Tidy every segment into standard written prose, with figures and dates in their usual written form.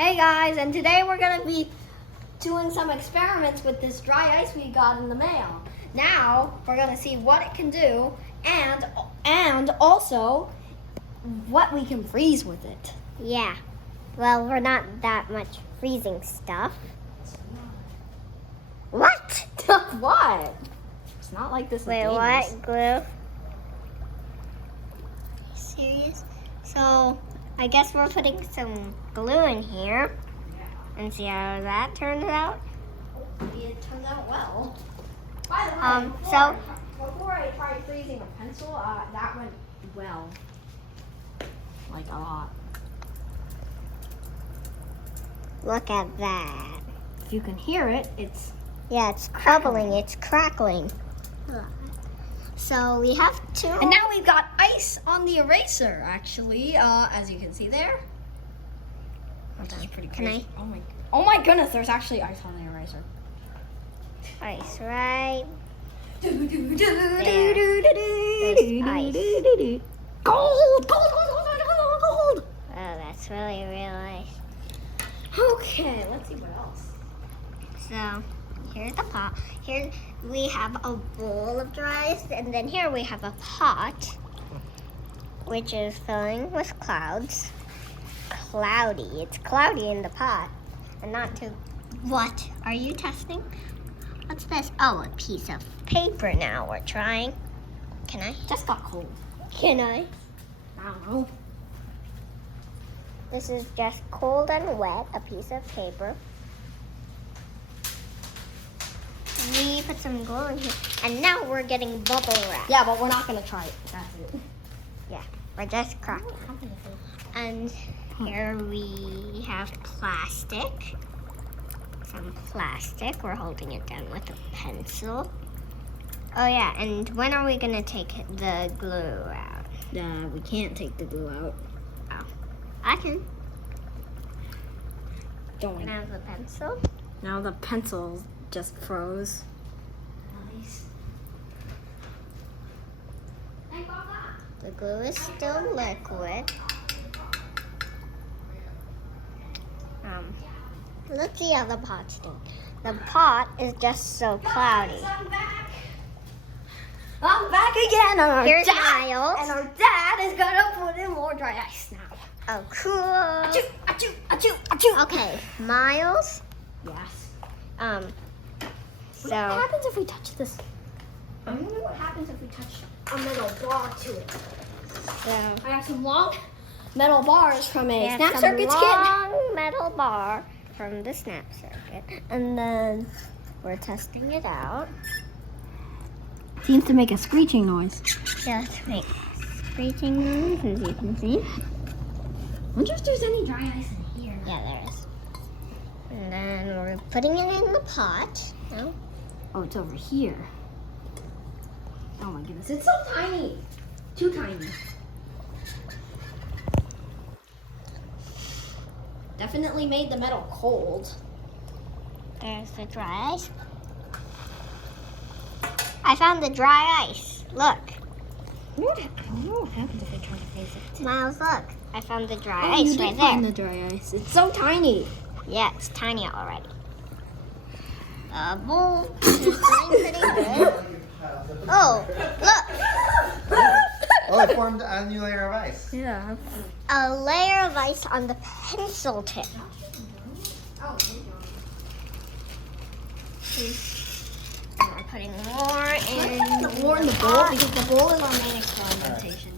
Hey guys, and today we're gonna be doing some experiments with this dry ice we got in the mail. Now we're gonna see what it can do and also what we can freeze with it. Yeah. Well, we're not that much freezing stuff. What? What? It's not like this. Wait, what? Glue? Serious? So, I guess we're putting some glue in here and see how that turns out. Maybe it turns out well. By the way, before I tried freezing a pencil, that went well. Like a lot. Look at that. If you can hear it, it's... Yeah, it's crumbling, it's crackling. So we have to... And now we've got ice on the eraser, actually, as you can see there. Which is pretty crazy. Oh my goodness, there's actually ice on the eraser. Ice, right? There's ice. Gold! Oh, that's really nice. Okay, let's see what else. So, here's the pot. Here we have a bowl of dry ice, and then here we have a pot, which is filling with clouds. Cloudy. It's cloudy in the pot, and not too... What are you testing? What's this? Oh, a piece of paper now we're trying. Can I? Just got cold. Can I? I don't know. This is just cold and wet, a piece of paper. We put some glue in here, and now we're getting bubble wrap. Yeah, but we're not gonna try it. That's it. Yeah, we're just cracking. And here we have plastic. Some plastic. We're holding it down with a pencil. Oh yeah, and when are we gonna take the glue out? We can't take the glue out. Oh, I can. Don't. Now the pencil. Now the pencil just froze. Nice. The glue is still liquid. Let's see how the pot's doing. The pot is just so cloudy. I'm back again. And Here's Miles. And our dad is gonna put in more dry ice now. Oh, cool. Achoo, achoo, achoo, achoo. Okay, Miles. Yes. So What happens if we touch this? I wonder what happens if we touch a metal bar to it. I have some long metal bars from a Snap Circuits kit. long metal bar from the Snap Circuit, and then we're testing it out. Seems to make a screeching noise. Yeah, let's make screeching noise, as you can see. Wonder if there's any dry ice in here. Yeah, there is. And then we're putting it in the pot. No? Oh, it's over here. Oh my goodness, it's so tiny. Too tiny. Definitely made the metal cold. There's the dry ice. I found the dry ice. Look. I wonder what happens if I try to face it. Miles, look. I found the dry Oh, ice you did right find there. the dry ice. It's so tiny. Yeah, it's tiny already. Bowl is doing pretty good. Oh, look. Oh, it formed a new layer of ice. Yeah. A layer of ice on the pencil tip. And we're putting more in. More in the bowl because the bowl is our main experimentation.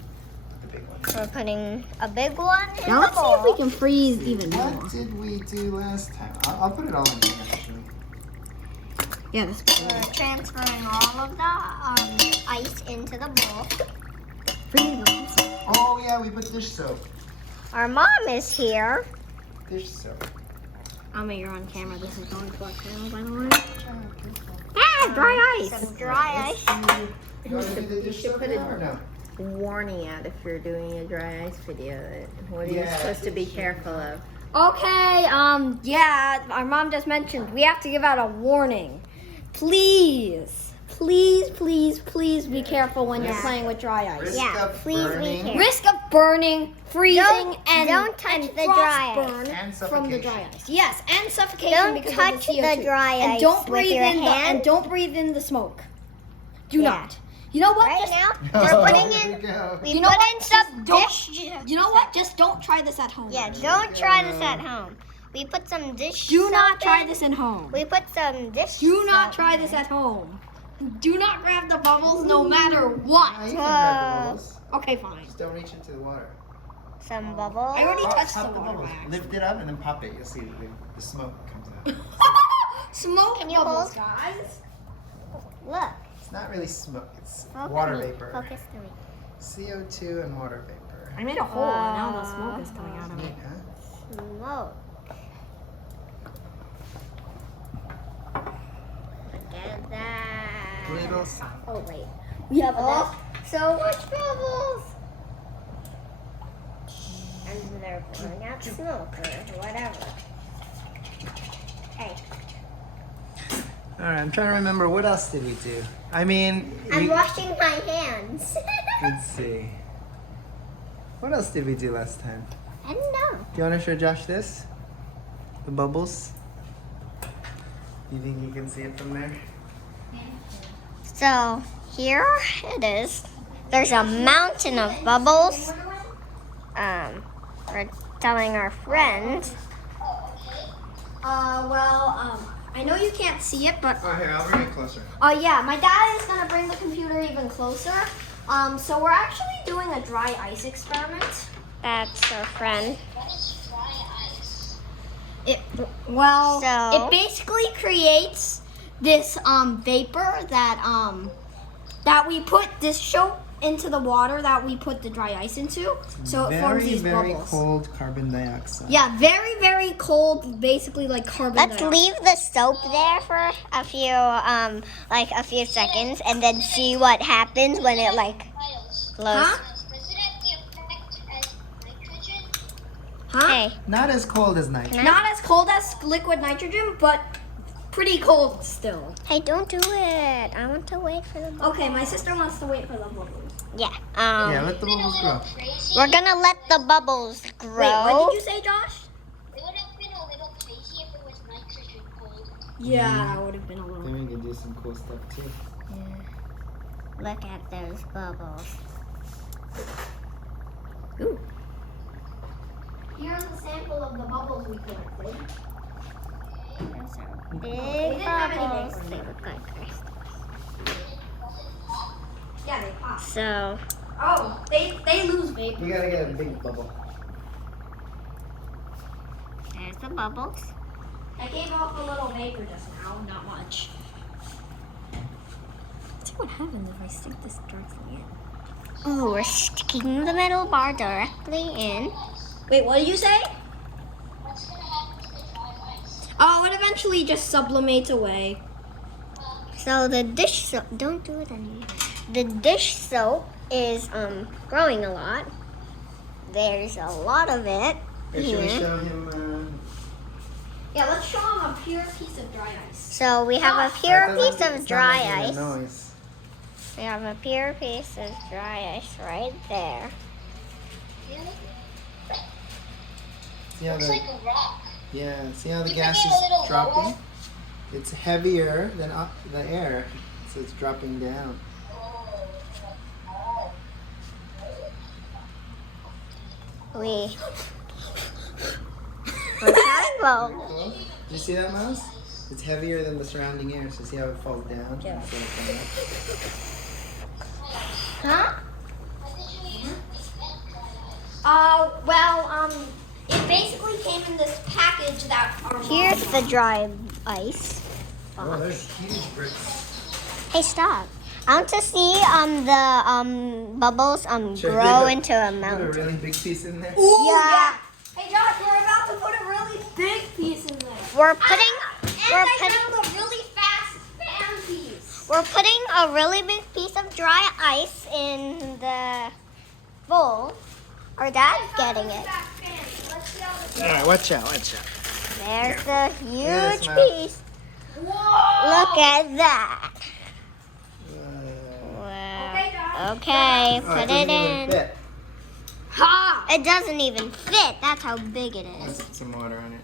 The big one. We're putting a big one in Now the let's see bowl. if we can freeze even more. What did we do last time? I'll put it all in here, actually. Yeah, that's We're transferring all of the ice into the bowl. Oh, yeah, we put dish soap. Our mom is here. Dish soap. You're on camera. This is going to black channel, by the way. Ah, dry ice. Some dry ice. You want to do the dish soap put it- now or no? Warning out if you're doing a dry ice video. What are you Yeah, supposed to be careful of? Okay, yeah, our mom just mentioned we have to give out a warning. Please, please, please, please be careful when you're playing with dry ice. Risk Yeah, of please be burning careful. Risk of burning, freezing, and don't touch and the dry ice. frostburn And from the suffocation. dry ice. Yes, and suffocation Don't because touch of the CO2. the dry and ice don't with breathe your in hand. and don't breathe in the smoke. Do Yeah. not. You know what? Right Just- now, we're putting There in. we go. We You know put what? in some Don't- dish. You know what? Just don't try this at home. Yeah, don't try this at home. We put some dish. Do not soap try in. this at home. We put some dish. Do not soap try in. this at home. Do not grab the bubbles no matter Ah, what. you can grab the bubbles. Okay, fine. Just don't reach into the water. Some bubbles. I already Pop- touched the pop water bubbles. by accident. Lift it up and then pop it. You'll see the smoke comes out. Smoke Can you bubbles, hold? guys. Look. It's not really smoke. It's Focus water me. vapor. Focus to me. CO2 and water vapor. I made a hole and now the smoke is coming out of Neat, it. huh? Smoke. Look at that. Little sun. Oh wait, we have Oh, so much bubbles. And they're blowing out smoke or whatever. Hey, All right, I'm trying to remember what else did we do. I mean, I'm washing my hands. let's see. What else did we do last time? I don't know. Do you want to show Josh this? The bubbles? You think you can see it from there? So here it is. There's a mountain of bubbles. We're telling our friends. I know you can't see it, but Oh, here, I'll bring it closer. yeah, my dad is gonna bring the computer even closer. So we're actually doing a dry ice experiment. That's our friend. It So- it basically creates this vapor that we put this soap into the water that we put the dry ice into, so it forms these very bubbles. cold carbon dioxide. Yeah, very very cold, basically like carbon Let's dioxide. leave the soap there for a few seconds, and then see what happens when it glows. Huh? Huh? Hey, Not as cold as nitrogen. Not as cold as liquid nitrogen, but pretty cold still. hey, don't do it. I want to wait for the bubbles. Okay, my sister wants to wait for the bubbles. Yeah. Yeah, let the bubbles grow. We're gonna let the bubbles grow. Wait, what did you say, Josh? It would have been a little crazy if it was nitrogen cold. Yeah, that would have been a little. Then we can do some cool stuff too. Look at those bubbles. Ooh. Here's a sample of the bubbles we collected. Those are They big didn't have any bubbles. vapor. They look like crystals. Yeah, they pop. So, Oh, they lose vapor. You gotta get a big bubble. there's the bubbles. I gave off a little vapor just now, not much. Let's see what happens if I stick this directly in. Oh, we're sticking the metal bar directly in. Wait, what did you say? What's gonna happen to the dry ice? Oh, it eventually just sublimates away. So the dish soap, don't do it anymore. The dish soap is growing a lot. There's a lot of it Here, should we here. show him? Yeah, let's show them a pure piece of dry ice. So we have a That pure doesn't- piece it's of not dry making a ice. noise. We have a pure piece of dry ice right there. See how Looks the like a rock. yeah? See how the You gas think is it's a little dropping? lower? It's heavier than the air, so it's dropping down. We're trying well. Cool. Did you see that, Mouse? It's heavier than the surrounding air, so see how it falls down? Yeah. instead of coming up? Huh? It basically came in this package that our mom Here's the bought. dry ice. Oh, there's huge bricks. Hey, stop. I want to see the bubbles Should I grow put into a Put a mountain. really big piece in there. Ooh, Yeah. Hey Josh, we're about to put a really big piece in there. We're putting And we're I putting found a really fast fan piece. we're putting a really big piece of dry ice in the bowl. Our dad's getting it. All right, watch out, watch out. There's the Yes, huge Mom. piece. Whoa! Look at that. Okay, Oh, put doesn't it even in. fit. Ha! It doesn't even fit. That's how big it is. Let's put some water on it.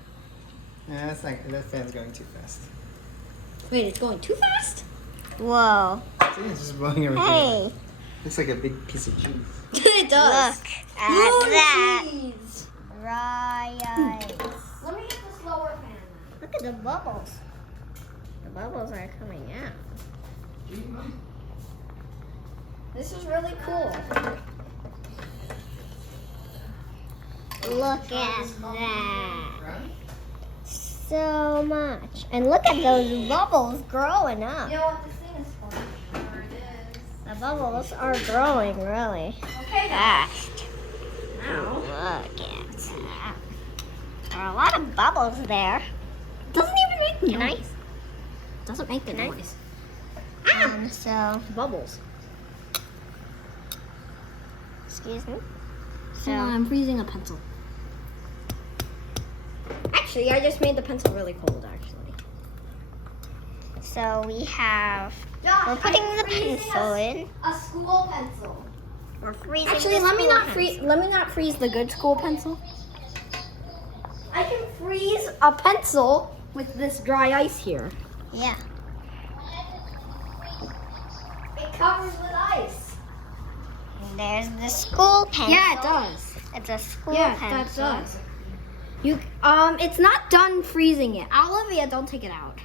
Yeah, that's not. That fan's going too fast. Wait, it's going too fast? Whoa. See, it's just blowing everything. Hey, Looks like a big piece of cheese. It look at Blue that. cheese. Dry ice. Let me get the slower fan. Look at the bubbles. The bubbles are coming out. This is really cool. Look at that. So much. And look at those bubbles growing up. You know what this thing is for? Sure it is. The bubbles are growing really Okay, fast. now. Look at that. There are a lot of bubbles there. Doesn't even make the Can I? noise. Doesn't make the Can I? noise. So, Bubbles. excuse me. So I'm freezing a pencil. Actually, I just made the pencil really cold. Actually. So we have. Josh, We're putting the pencil in. A school pencil. We're freezing. Actually, the let me school not pencil. freeze. Let me not freeze the good school pencil. I can freeze a pencil with this dry ice here. Yeah. It covers with ice. And there's the school pencil. Yeah, it does. It's a school Yeah, pencil. that does. You it's not done freezing it. Olivia, don't take it out.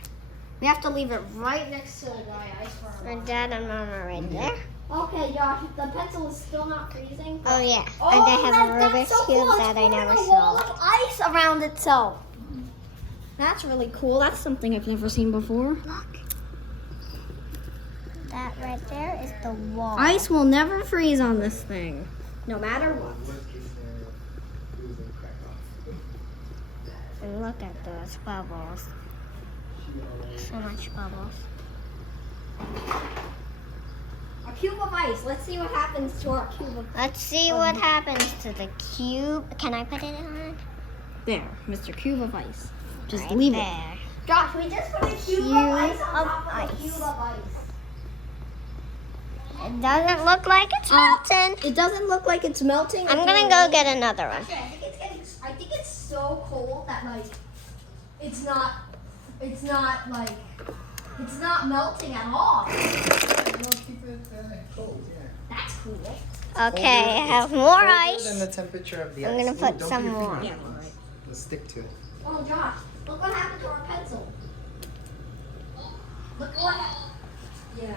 We have to leave it right next to the dry ice for a Our while. dad and mom are right there. Okay, Josh, the pencil is still not freezing. Oh yeah. Oh, and they have a that's Rubik's so cube cool. It's that I never forming a wall saw. of ice around itself. That's really cool. That's something I've never seen before. Look. That right there is the wall. Ice will never freeze on this thing, no matter what. And look at those bubbles. So much bubbles. A cube of ice. Let's see what happens to our cube of Let's see what happens to the cube. Can I put it on? There, Mr. Cube of Ice. Just Right leave it. there. Josh, we just put a cube Cube of ice on of top of a ice. cube of ice. It doesn't look like it's melting. It doesn't look like it's melting. I'm gonna go get another one. Actually, I think it's so cold that like it's not melting at all. That's cool. Okay, I have more Than ice. the temperature of the I'm ice. gonna put Don't some put your more. finger on it. It'll stick to it. Oh, Josh, look what happened to our pencil. Look what happened. Yeah.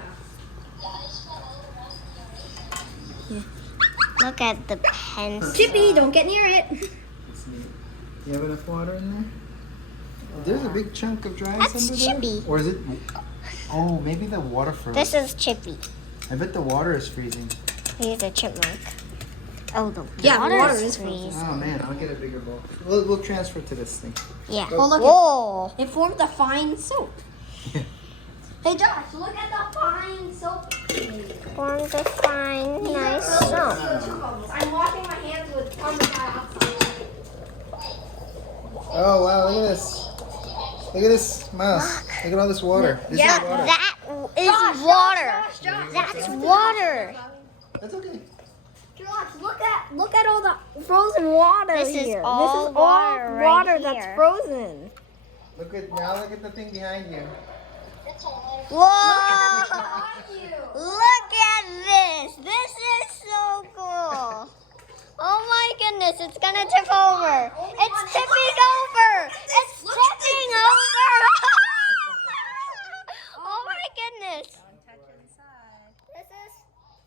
Look at the pencil. Chippy, don't get near it. It's neat. You have enough water in there? There's a big chunk of dry ice That's under there. Chippy. Or is it? Oh, maybe the water froze. This is Chippy. I bet the water is freezing. He's a chipmunk. Oh, the Yeah, water, water is is freezing. Oh man, I'll get a bigger bowl. We'll transfer to this thing. Yeah. Oh, look at- Whoa. It formed a fine soap. Hey, Josh, look at the fine soap. Forms a fine, These are nice really soap. CO2 bubbles. I'm washing my hands with carbon dioxide. Oh wow, look at this. Look at this mouse. Look at all this water. This Yeah, is water. that is Josh, water. Josh, That's water. That's okay. Josh, look at all the frozen water This is here. all this is water all right water here. that's frozen. Look at the thing behind you. Whoa. you. Look at this. This is so cool. Oh my goodness, it's gonna tip over. It's tipping over. It's tipping over. Oh my goodness. This is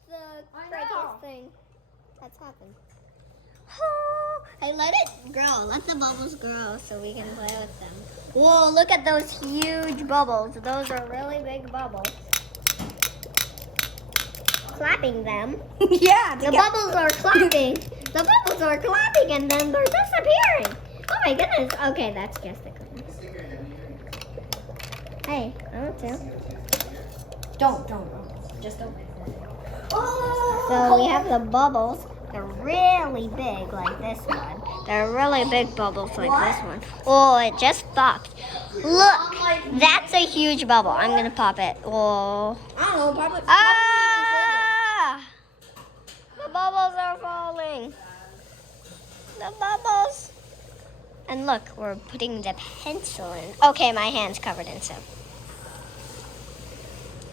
the greatest thing that's happened. Hey, let it grow. Let the bubbles grow so we can play with them. Whoa, look at those huge bubbles. Those are really big bubbles. Clapping them. Yeah, The bubbles are clapping. The bubbles are clapping and then they're disappearing. Oh my goodness. Okay, that's just a clean. Hey, I want to. Don't. Just don't. So we have the bubbles. They're really big, like this one. They're really big bubbles, like this one. Oh, it just popped. Look, that's a huge bubble. I'm gonna pop it. Oh. I don't know, probably. Ah! The bubbles are falling. The bubbles. And look, we're putting the pencil in. Okay, my hand's covered in soap.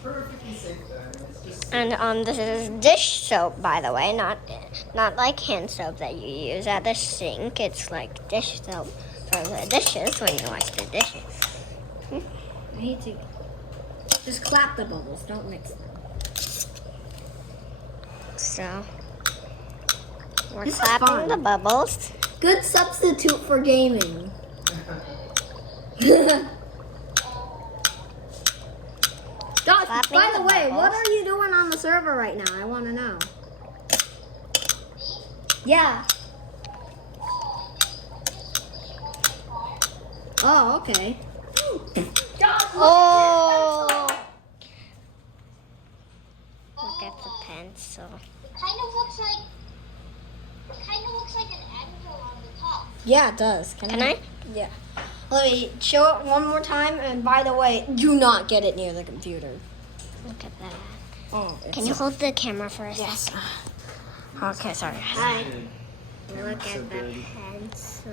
Perfectly safe though. I mean, it's just And this is dish soap, by the way, not like hand soap that you use at the sink. It's like dish soap for the dishes when you wash the dishes. I need to just clap the bubbles, don't mix them. So we're This is clapping fun. the bubbles. Good substitute for gaming. Josh, Clapping by the the way, what bubbles. are you doing on the server right now? I want to know. Yeah. Oh, okay. Oh! Look at the pencil. It kind of looks like an anvil on the top. Yeah, it does. Can I? Yeah. Let me show it one more time. And by the way, do not get it near the computer. Look at that. Oh, Can you hold the camera for a Yes. second? Okay, sorry. Hi. Look So at the dirty. pencil.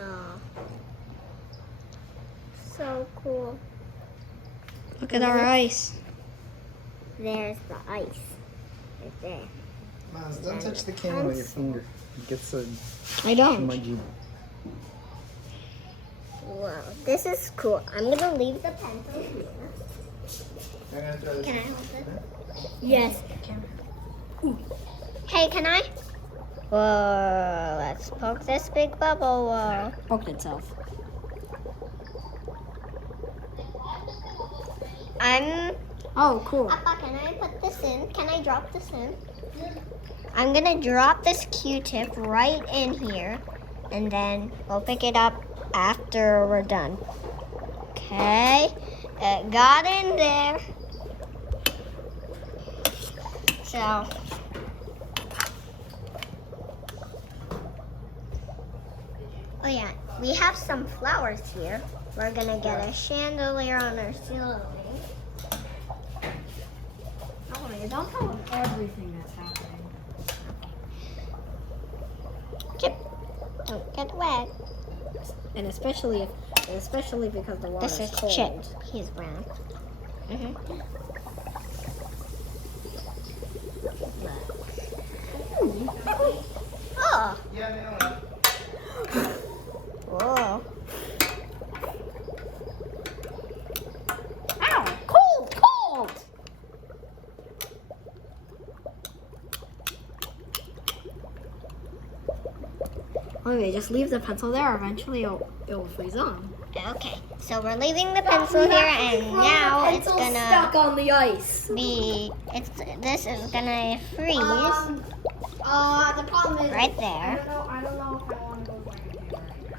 So cool. Look at our ice. There's the ice. Right there. Miles, don't touch the camera with your finger. It gets so I don't. smudgy. Wow, this is cool. I'm gonna leave the pencil here. I'm gonna throw this Can I in. hold it? Yes. Hey, can I? Whoa, let's poke this big bubble. Whoa. Poked itself. I'm. Oh, cool. Papa, can I put this in? Can I drop this in? I'm gonna drop this Q-tip right in here, and then we'll pick it up after we're done. Okay, it got in there. So, oh yeah, we have some flowers here. We're gonna get a chandelier on our ceiling. Don't tell them everything that's happening. Chip, don't get wet. And especially because the water This is cold. Chip. He's brown. Oh. Yeah, they don't. Whoa. Ow! Cold! Cold! Okay, just leave the pencil there. Eventually, it'll freeze on. Okay, so we're leaving the pencil here, and now it's stuck gonna on the ice. be. This is gonna freeze The problem is right there. I don't know if I want to go right here right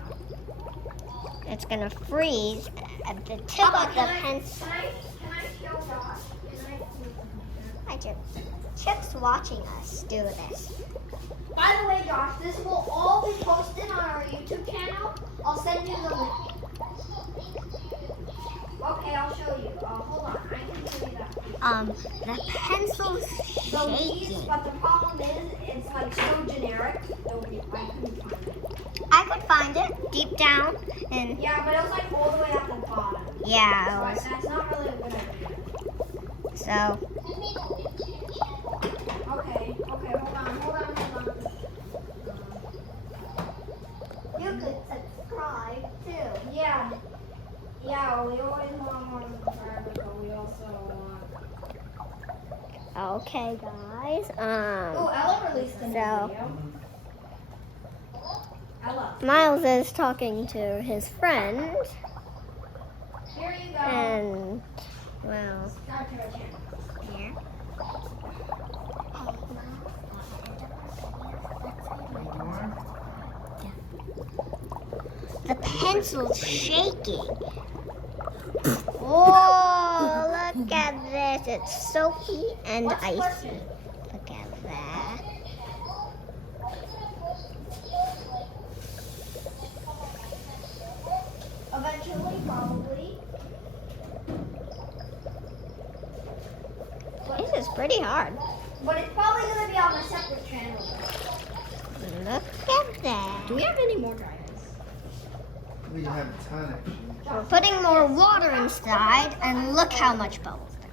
now. It's gonna freeze at the tip of the pencil. Can I show Josh? Hi, Chip. Chip's watching us do this. By the way, Josh, this will all be posted on our YouTube channel. I'll send you the link. Okay, I'll show you. Hold on, I can show you that. The pencil's The leaves, shaking. but the problem is, it's like so generic. I couldn't find it. I could find it deep down, and Yeah, but it was like all the way at the bottom. yeah, So it was. that's not really a good idea. So I made a link to your channel. Okay, hold on. you could subscribe too. Yeah, we always want more subscribers, but we also want. Okay, guys. Oh, Ella released a new So- video. Ella, Miles is talking to his friend, here you go. and well, Start your channel. here. The pencil's shaking. Whoa, look at this. It's soapy and icy. Look at that. Eventually, probably. This is pretty hard. But it's probably gonna be on a separate channel. Look at that. Do we have any more dry ice? We have a ton actually. We're putting more water inside, and look how much bubbles there.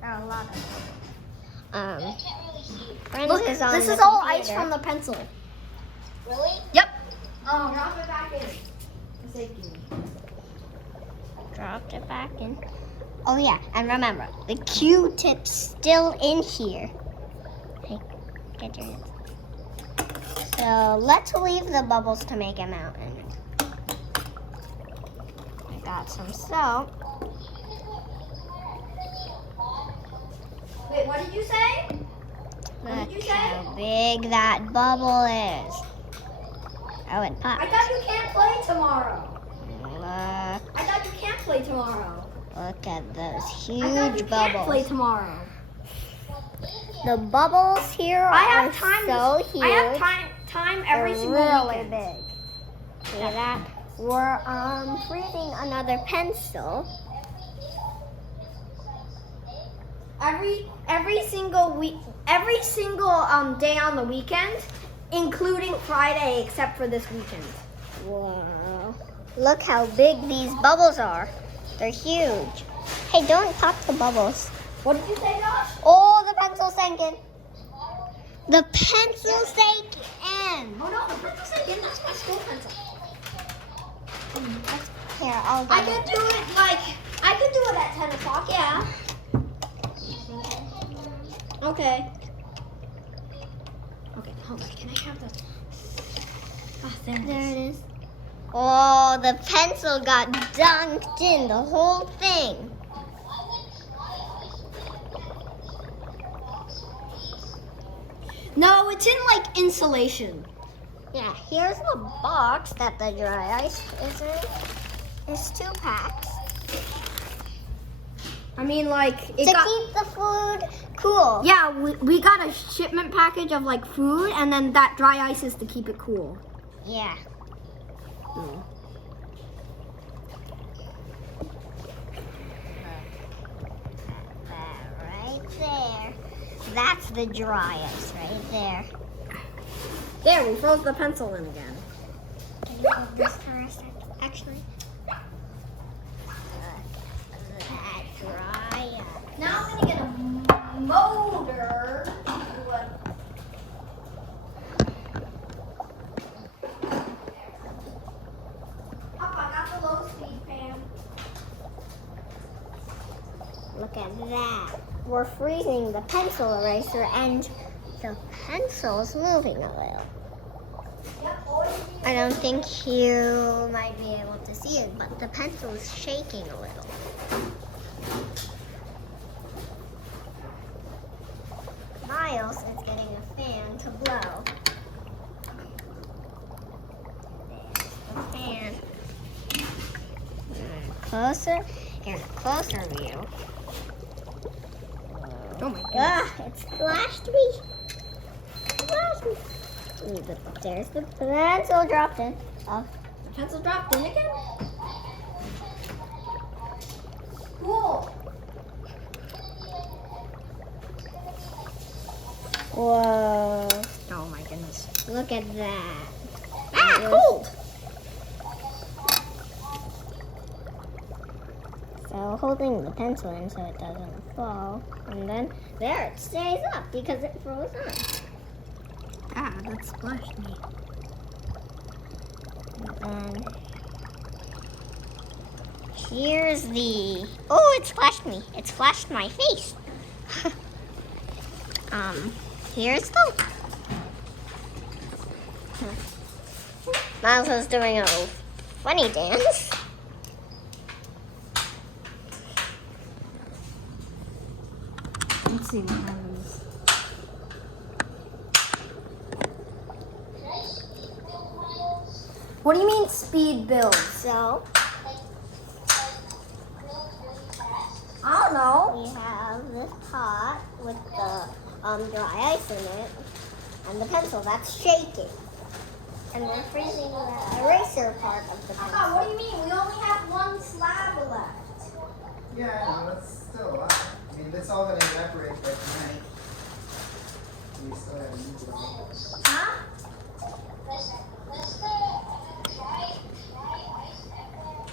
There are a lot of bubbles. I can't really see. Friends Look, is on this the is all ice computer. from the pencil. Really? Yep. Oh, drop it back in. For safety. Dropped it back in. Oh yeah, and remember, the Q-tip's still in here. Hey, get your hands. So let's leave the bubbles to make a mountain. I got some soap. Wait, what did you say? What did you Look say? how big that bubble is. Oh, it I popped. thought you can't play tomorrow. Look, I thought you can't play tomorrow. look at those I thought you huge can't play bubbles. tomorrow. The bubbles here I have are time. so huge. I have time every They're single really weekend. big. See that? We're freezing another pencil. Every single week, every single day on the weekend, including Friday, except for this weekend. Wow. Look how big these bubbles are. They're huge. Hey, don't pop the bubbles. What did you say, Josh? Oh, the pencil sank in. The pencil sank in. Oh no, the pencil sank in. That's my school pencil. Here, I'll I get it. could do it I could do it at 10 o'clock. Yeah. Okay. Okay, hold on. Can I have the? Oh, there it There is. it is. Oh, the pencil got dunked in, the whole thing. No, it's in like insulation. Yeah, here's the box that the dry ice is in. It's 2 packs. I mean, like it to got. keep the food cool. Yeah, we got a shipment package of like food, and then that dry ice is to keep it cool. Yeah. That right there. That's the dry ice right there. There, we froze the pencil in again. Can you hold this for a sec? Actually. That dry ice. Now I'm gonna get a motor. Oh, I got the low speed fan. Look at that. We're freezing the pencil eraser and the pencil's moving a little. I don't think you might be able to see it, but the pencil is shaking a little. Miles is getting a fan to blow. There's the fan. Closer. Here's a closer view. Oh my god. Ah, it splashed me. Splashed me. Ooh, there's the pencil dropped in. Oh, The pencil dropped in again? Cool. whoa. Oh my goodness. Look at that. Ah, cold. So holding the pencil in so it doesn't fall. And then there it stays up because it froze on. Ah, that splashed me. And here's the. Oh, it splashed me. It splashed my face. Here's the. Miles was doing a funny dance. Let's see what happens. What do you mean speed build? So I don't know. we have this pot with the dry ice in it, and the pencil that's shaking. And we're freezing the eraser part of the Ah, what pencil. do you mean? We only have one slab left. Yeah, I know, that's still a lot. I mean, that's all gonna evaporate by tonight. we still have to use it all. Huh? Listen, does the dry ice ever melt?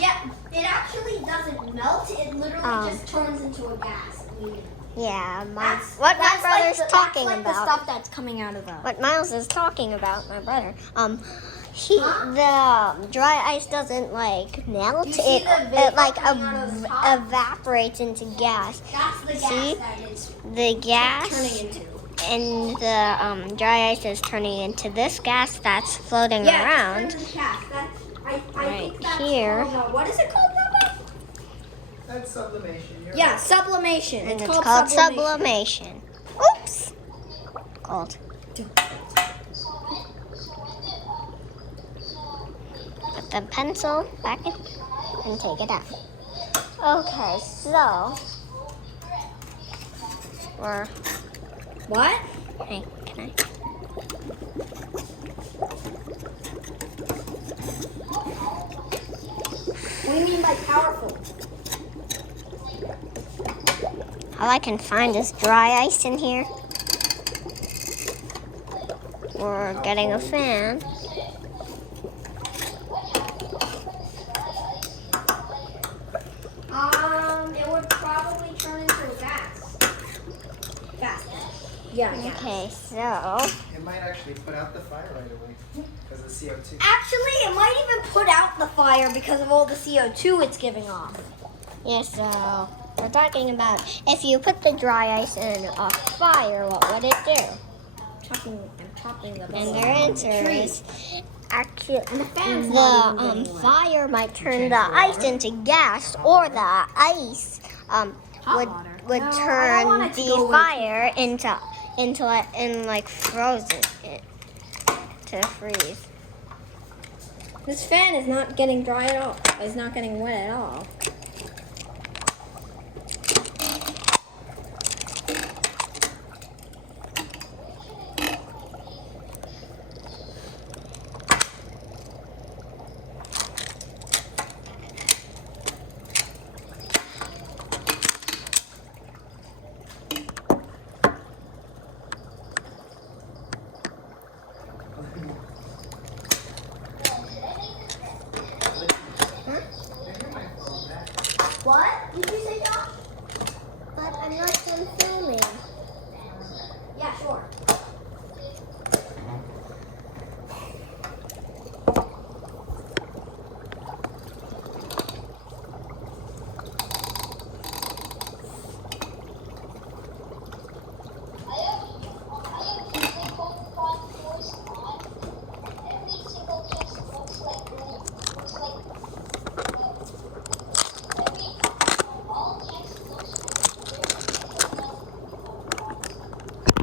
Yeah. It actually doesn't melt. It literally just turns into a gas immediately. Yeah, That's what my that's brother's like talking that's like about. the stuff that's coming out of the. What Miles is talking about, my brother. Huh? The dry ice doesn't like melt. You see It the vapor like coming out of the top? evaporates into gas. That's the gas See? that it's The gas turning into. and the dry ice is turning into this gas that's floating Yeah, around. it's turning gas. I Right think that's here. called, what is it called, Robert? That's sublimation. You're Yeah, right. sublimation. And It's it's called called sublimation. Oops. Cold. Put the pencil back in and take it out. Okay, so we're What? hey, can I? What do you mean by powerful? All I can find is dry ice in here. We're getting a fan. It would probably turn into a gas. Faster. Yeah. Okay, so It might actually put out the fire right away because of CO2. Actually, it might even put out the fire because of all the CO2 it's giving off. yeah, so we're talking about if you put the dry ice in a fire, what would it do? I'm talking about And their answer is actually And the fan's not even the getting wet. fire might turn Change the the ice water? into gas, or the ice would water. would No, I don't turn want it to the go way fire into like frozen it to freeze. This fan is not getting dry at all. It's not getting wet at all. What did you say, John? But I'm not done filming. Yeah, sure.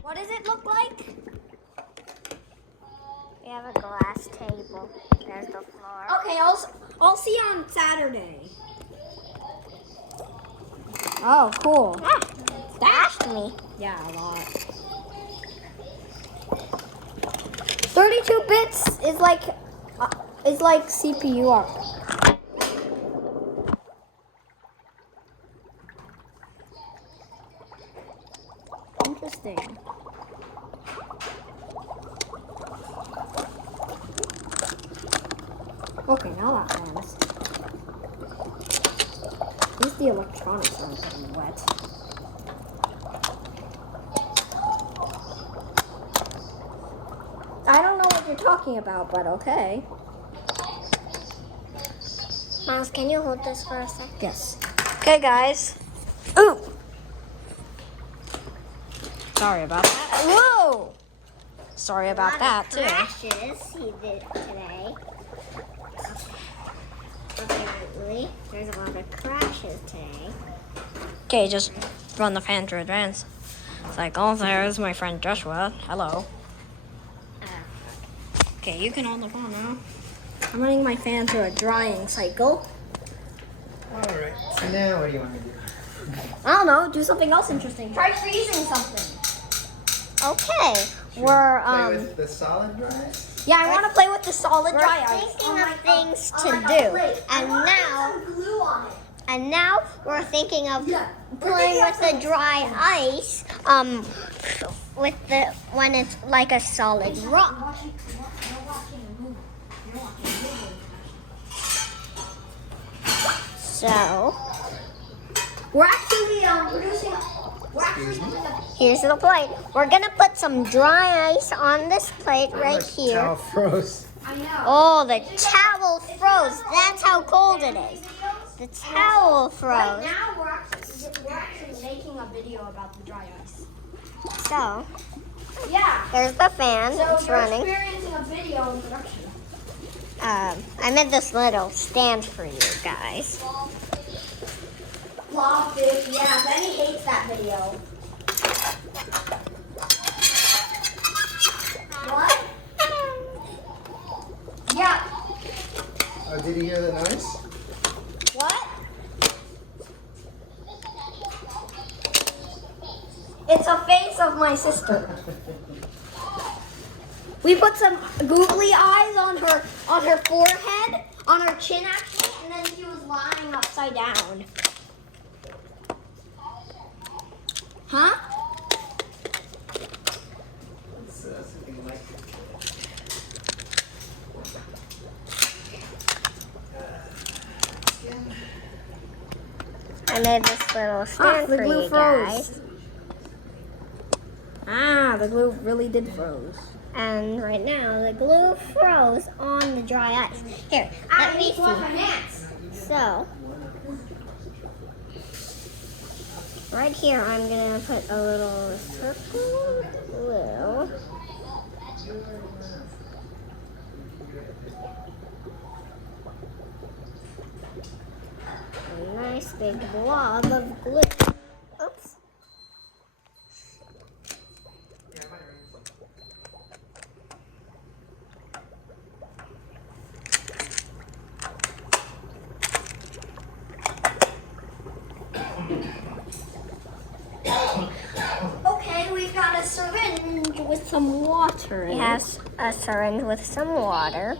What does it look like? We have a glass table. There's the floor. Okay, I'll see you on Saturday. Oh, cool. Ah, dashed me. Yeah, a lot. 32 bits is like CPU art. Interesting. Okay, now that runs. At least the electronics aren't getting wet. I don't know what you're talking about, but okay. Miles, can you hold this for a sec? Yes. Okay, guys. Ooh. Sorry about that. Whoa. Sorry about that too. Crashes he did today. Apparently, there's a lot of crashes today. Okay, just run the fan to advance. It's like, oh, there's my friend Joshua. Hello. Okay, you can hold the phone now. I'm running my fan through a drying cycle. Alright, so now what do you want to do? I don't know, do something else interesting. Try freezing something. Okay, Should we're play with the solid dry ice? Yeah, I want to play with the solid we're dry ice. thinking on of like things on to like a do, plate. I and wanna put now some glue on it. And now we're thinking of playing with the dry ice, with the when it's like a solid rock. So We're actually producing. We're actually doing a. here's the plate. We're gonna put some dry ice on this plate right here. Towel froze. I know. Oh, the towel froze. That's how cold it is. The towel Right froze. now, we're actually making a video about the dry ice. So Yeah. there's the fan. So It's you're running. experiencing a video in production. I made this little stand for you guys. Lawfish, yeah, Benny hates that video. What? Yeah. Oh, did you hear the noise? What? It's a face of my sister. We put some googly eyes on her forehead, on her chin actually, and then she was lying upside down. Huh? Something like I made this little stand the for glue you froze. guys. Ah, the glue really did froze. And right now the glue froze on the dry ice. Here, let me see. hands. So, right here I'm gonna put a little circle of glue. A nice big blob of glue. Oops. Okay, we've got a syringe with some water in We it. have a syringe with some water.